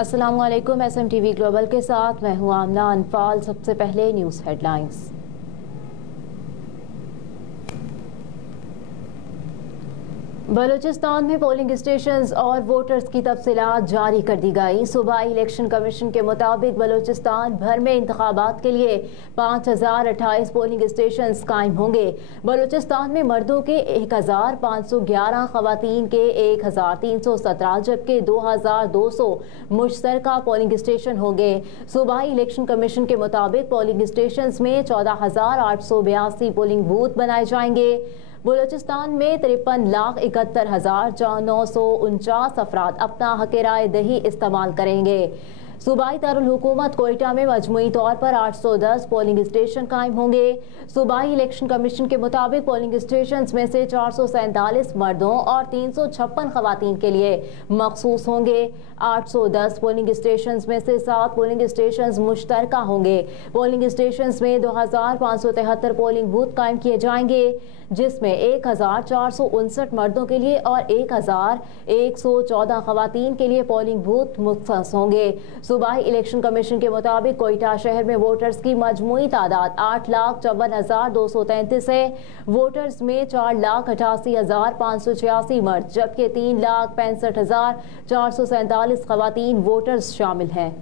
अस्सलामुअलैकुम। SMTV global के साथ मैं हूं आमना अनफाल। सबसे पहले न्यूज़ हेडलाइंस। बलूचिस्तान में पोलिंग स्टेशंस और वोटर्स की तफसीलात जारी कर दी गई। सूबाई इलेक्शन कमीशन के मुताबिक बलूचिस्तान भर में इंतखाबात के लिए 5028 पोलिंग स्टेशंस कायम होंगे। बलूचिस्तान में मर्दों के 1511, खवातीन के 1317 जबकि 2200 मुश्तरका पोलिंग स्टेशन होंगे। सूबाई इलेक्शन कमीशन के मुताबिक पोलिंग स्टेशंस में 14,882 पोलिंग बूथ बनाए जाएंगे। बलूचिस्तान में 53,71,949 अफराद अपना हक राय दही इस्तेमाल करेंगे। सूबाई दारुल हुकूमत कोयटा में मजमूई तौर पर 810 पोलिंग स्टेशन कायम होंगे। सूबाई इलेक्शन कमीशन के मुताबिक पोलिंग स्टेशन में से 447 मर्दों और 356 खवातीन के लिए मखसूस होंगे। 810 पोलिंग स्टेशन में से 7 पोलिंग स्टेशन मुश्तरका होंगे। पोलिंग स्टेशन में 2573 पोलिंग बूथ कायम किए जाएंगे, जिसमें 1459 मर्दों के लिए और 1114 खवातीन के लिए पोलिंग बूथ मुख्तस होंगे। सूबाई इलेक्शन कमीशन के मुताबिक कोयटा शहर में वोटर्स की मजमूई तादाद 8,54,233 है। वोटर्स में 4,88,586 मर्द जबकि 3,65,447 खवातीन वोटर्स शामिल हैं।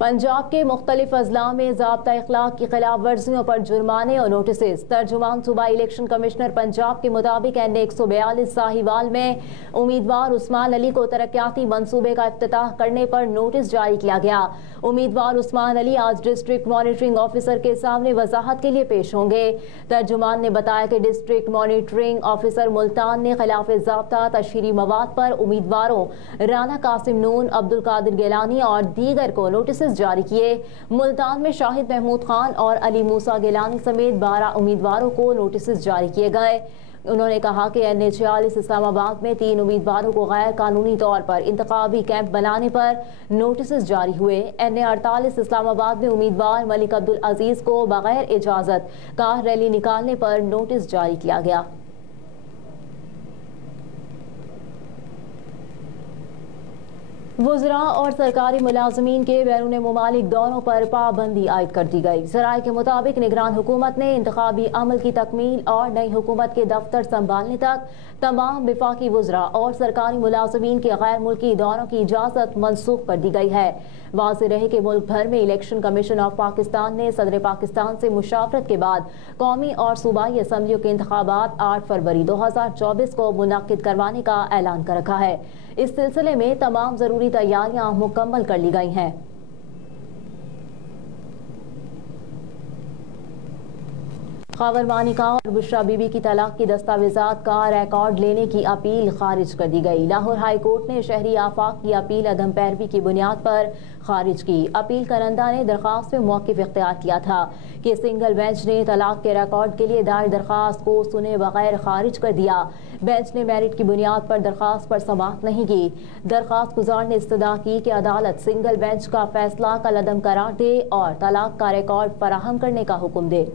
पंजाब के मुख्तलिफ अजला में ज़ाब्ता इखलाक की खिलाफ वर्जियों पर जुर्माने और नोटिस। तर्जुमान सूबाई इलेक्शन कमिश्नर पंजाब के मुताबिक NA 142 साहिवाल में उम्मीदवार उस्मान अली को तरक्याती मंसूबे का इफ्तिताह करने पर नोटिस जारी किया गया। उम्मीदवार उस्मान अली आज डिस्ट्रिक्ट मॉनिटरिंग ऑफिसर के सामने वजाहत के लिए पेश होंगे। तर्जुमान ने बताया कि डिस्ट्रिक्ट मॉनिटरिंग ऑफिसर मुल्तान ने खिलाफ ज़ाब्ता तशहीरी मवाद पर उम्मीदवारों राना कासिम नून, अब्दुल कादिर गिलानी और दीगर को नोटिस जारी किए। मुल्तान में शाहिद महमूद खान और अली मूसा गिलानी समेत 12 उम्मीदवारों को नोटिस जारी किए गए। उन्होंने कहा कि NA 46 इस्लामाबाद में 3 उम्मीदवारों को गैर कानूनी तौर पर इंतखाबी कैंप बनाने पर नोटिस जारी हुए। NA 48 इस्लामाबाद में उम्मीदवार मलिक अब्दुल अजीज को बगैर इजाजत कार रैली निकालने पर नोटिस जारी किया गया। वुज़रा और सरकारी मुलाजमीन के बैरून मुमालिक दौरों पर पाबंदी आयद कर दी गई। ज़राए के मुताबिक निगरान हुकूमत ने इंतखाबी अमल की तकमील और नई हुकूमत के दफ्तर संभालने तक तमाम विफाकी वुज़रा और सरकारी मुलाजमीन के गैर मुल्की दौरों की इजाज़त मनसूख कर दी गई है। वाज़ेह रहे कि मुल्क भर में इलेक्शन कमीशन ऑफ पाकिस्तान ने सदर पाकिस्तान से मुशावरत के बाद कौमी और सूबाई असम्बलियों के इंतखाबात 8 फरवरी 2024 को मुनक्किद करवाने का ऐलान कर रखा है। इस सिलसिले में तमाम जरूरी तैयारियां मुकम्मल कर ली गई हैं। खावर मानिका और बुशरा बीबी की तलाक की दस्तावेजात का रिकॉर्ड लेने की अपील खारिज कर दी गई। लाहौर हाई कोर्ट ने शहरी आफाक की अपील अदम पैरवी की बुनियाद पर खारिज की। अपील करंदा ने दरख्वास्त में मौक़िफ़ इख्तियार किया था कि सिंगल बेंच ने तलाक के रिकॉर्ड के लिए दायर दरख्वास्त को सुने बगैर खारिज कर दिया। बेंच ने मेरिट की बुनियाद पर दरख्वास्त पर समाअत नहीं की। दरख्वास्त गुजार ने इस्तदा की कि अदालत सिंगल बेंच का फैसला कलअदम करार दे और तलाक का रिकॉर्ड फराहम करने का हुक्म दे।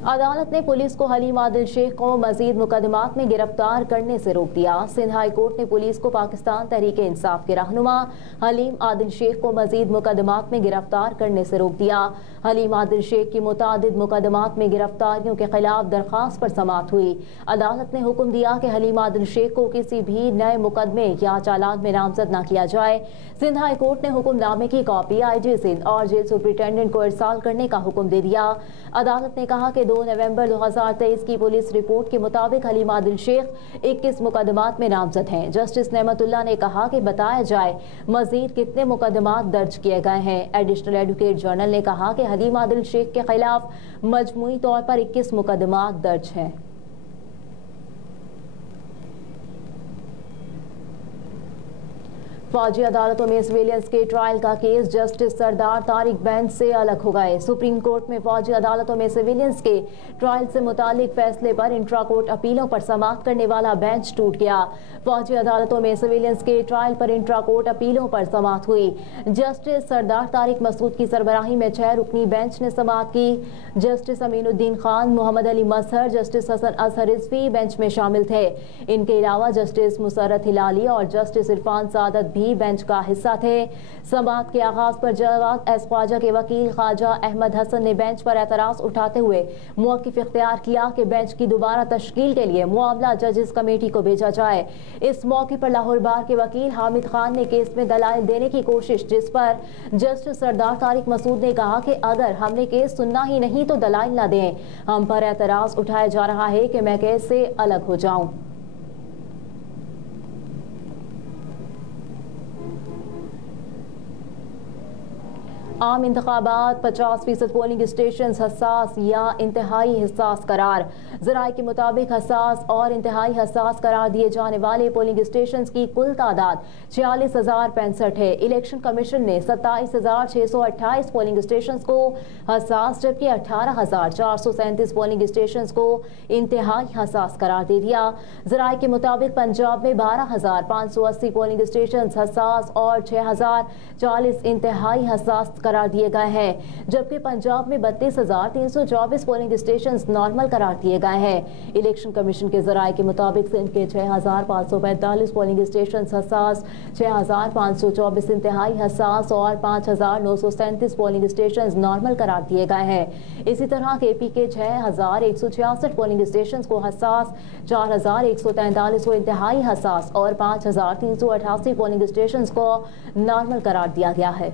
अदालत ने पुलिस को हलीम आदिल शेख को मजीद मुकदमात में गिरफ्तार करने से रोक दिया। सिंध हाई कोर्ट ने पुलिस को पाकिस्तान तहरीक इंसाफ के रहनुमा हलीम आदिल शेख को मजीद मुकदमात में गिरफ्तार करने से रोक दिया। हलीम आदिल शेख की मुतादिद मुकदमात में गिरफ्तारियों के खिलाफ दरख्वास्त पर समाअत हुई। अदालत ने हुक्म दिया कि हलीम आदिल शेख को किसी भी नए मुकदमे या चालान में नामजद न किया जाए। सिंध हाई कोर्ट ने हुक्मनामे की कॉपी IG सिंध और जेल सुप्रिंटेंडेंट को इरसाल करने का हुक्म दे दिया। अदालत ने कहा कि 2 नवंबर 2023 की पुलिस रिपोर्ट के मुताबिक हलीम आदिल शेख 21 मुकदमात में नामजद हैं। जस्टिस नेमतुल्लाह ने कहा कि बताया जाए मजीद कितने मुकदमात दर्ज किए गए हैं। एडिशनल एडवोकेट जनरल ने कहा कि हलीम आदिल शेख के खिलाफ मजमूई तौर पर 21 मुकदमात दर्ज हैं। फौजी अदालतों में सिविलियंस के ट्रायल का केस जस्टिस सरदार तारिक बेंच से अलग हो गए। सुप्रीम कोर्ट में फौजी अदालतों में सिविलियंस के ट्रायल से मुतालिक फैसले पर इंट्रा कोर्ट अपीलों पर समाअत करने वाला बेंच टूट गया। फौजी अदालतों में सिविलियंस के ट्रायल पर इंट्रा कोर्ट अपीलों पर समाअत हुई। जस्टिस सरदार तारिक मसूद की सरबराही में 6 रुकनी बेंच ने समाअत की। जस्टिस अमीनुद्दीन खान, मोहम्मद अली मजहर, जस्टिस हसन अजहर रिजवी बेंच में शामिल थे। इनके अलावा जस्टिस मुसर्रत हिलाली और जस्टिस इरफान सादत भी बेंच का हिस्सा थे। समाअत के आगाज पर जवाब एस ख्वाजा के वकील ख्वाजा अहमद हसन ने बेंच पर एतराज उठाते हुए मौक़िफ़ इख्तियार किया कि बेंच की दोबारा तश्कील के लिए मामला जजेस कमेटी को भेजा जाए। इस मौके पर लाहौर बार के वकील हामिद खान ने केस में दलाइल देने की कोशिश, जिस पर जस्टिस सरदार तारिक मसूद ने कहा कि अगर हमने केस सुनना ही नहीं तो दलाइल न दें। हम पर एतराज उठाया जा रहा है कि मैं केस से अलग हो जाऊं। आम इंतखाबात 50% पोलिंग स्टेशन हसास या इंतहाई हसास करार। ज़राए के मुताबिक हसास और इंतहाई हसास करार दिए जाने वाले पोलिंग स्टेशन की कुल तादाद 46,065 है। इलेक्शन कमीशन ने 27,628 पोलिंग स्टेशन को हसास जबकि 18,437 पोलिंग स्टेशन को इंतहाई हसास करार दे दिया। ज़राए के मुताबिक पंजाब में 12,580 पोलिंग स्टेशन हसास और 6,040 इंतहाई हसास करार दिए गए हैं, जबकि पंजाब में 32,324 पोलिंग स्टेशन नॉर्मल करार दिए गए हैं। इलेक्शन कमीशन के ज़राए के मुताबिक सिंध के 6,545 पोलिंग स्टेशन हसास, 6,524 इंतहाई हसास और 5,937 पोलिंग स्टेशन नॉर्मल करार दिए गए हैं। इसी तरह केपी के 6,166 पोलिंग स्टेशन को हसास, 4,143 को इंतहाई हसास और 5,388 पोलिंग स्टेशन को नॉर्मल करार दिया गया है।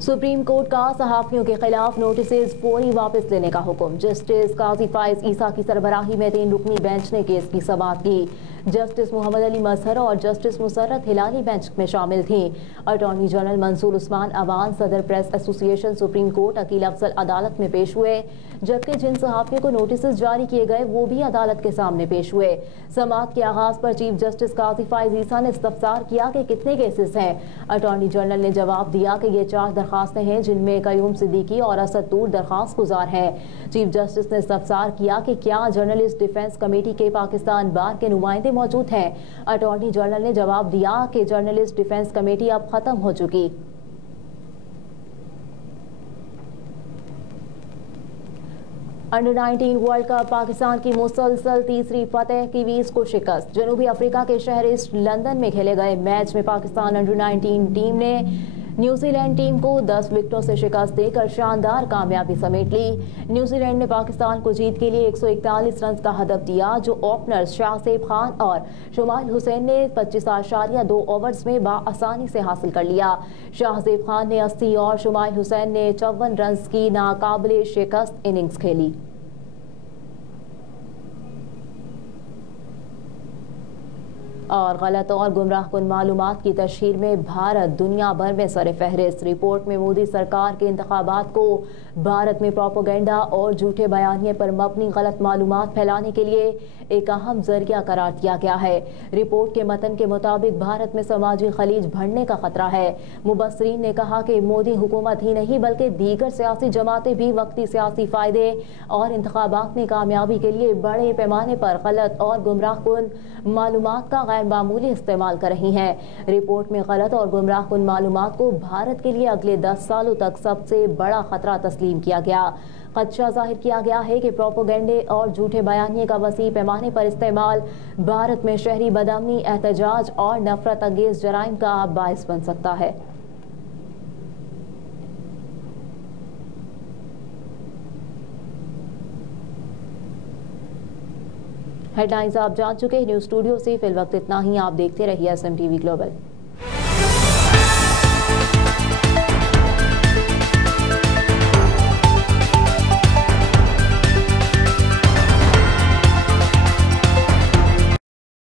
सुप्रीम कोर्ट का सहाफ़ियों के खिलाफ नोटिस फौरी वापस लेने का हुक्म। जस्टिस काजी फाइज ईसा की सरबराही में 3 रुकनी बेंच ने केस की समाअत की। जस्टिस मोहम्मद अली मजहर और जस्टिस मुसर्रत हिलाली बेंच में शामिल थी। अटॉर्नी जनरल मंसूर उस्मान अवान, सदर press association, supreme court Aqeel Afzal अदालत में पेश हुए, जबकि जिन सहाफ़ियों को नोटिस जारी किए गए वो भी अदालत के सामने पेश हुए। समाअत के आगाज पर चीफ जस्टिस काजी फाइज ईसा ने इस्तफसार किया कि कितने केसेस हैं। अटॉर्नी जनरल ने जवाब दिया कि ये 4 दरखास्तें हैं, जिनमें कयूम सिद्दीकी और असद तूर दरखास्त गुजार हैं। चीफ जस्टिस ने इस्तफसार किया कि क्या जर्नलिस्ट डिफेंस कमेटी के पाकिस्तान बार के नुमाइंदे मौजूद हैं। अटॉर्नी जनरल ने जवाब दिया कि जर्नलिस्ट डिफेंस कमेटी अब खत्म हो चुकी। अंडर-19 वर्ल्ड कप, पाकिस्तान की मुसलसल तीसरी फतेह, कीवीज को शिकस्त। जनूबी अफ्रीका के शहर ईस्ट लंदन में खेले गए मैच में पाकिस्तान अंडर-19 टीम ने न्यूजीलैंड टीम को 10 विकेटों से शिकस्त देकर शानदार कामयाबी समेट ली। न्यूजीलैंड ने पाकिस्तान को जीत के लिए 141 रन का हदफ दिया, जो ओपनर्स शाहज़ेब खान और शुमाइल हुसैन ने 25.2 ओवर्स में बाआसानी से हासिल कर लिया। शाहज़ेब खान ने 80 और शुमाइल हुसैन ने 54 रन की नाकाबिले शिकस्त इनिंग्स खेली। और गलत और गुमराहकुन मालूमात की तशहीर में भारत दुनिया भर में सर फहरिस्त। रिपोर्ट में मोदी सरकार के इंतखाबात को भारत में प्रोपेगेंडा और झूठे बयानिए पर मबनी गलत मालूमात फैलाने के लिए एक अहम जरिया करार दिया गया है। रिपोर्ट के मतन के मुताबिक भारत में समाजी खलीज बढ़ने का खतरा है। मुबस्सरीन ने कहा कि मोदी हुकूमत ही नहीं बल्कि दीगर सियासी जमातें भी वक्ती सियासी फायदे और इंतखाबात में कामयाबी के लिए बड़े पैमाने पर गलत और गुमराहकुन मालूमात का गैर मामूली इस्तेमाल कर रही हैं। रिपोर्ट में गलत और गुमराहकुन मालूमात को भारत के लिए अगले 10 सालों तक सबसे बड़ा खतरा तस्लीम किया गया। खदशा जाहिर किया गया है कि प्रोपेगेंडे और झूठे बयानिए का वसी पैमाने पर इस्तेमाल भारत में शहरी बदअमनी, एहतजाज और नफरत अंगेज जराइम का बायस बन सकता है। हेडलाइंस आप जान चुके हैं। न्यूज़ स्टूडियो से फिल वक्त इतना ही। आप देखते रहिए SMTV ग्लोबल।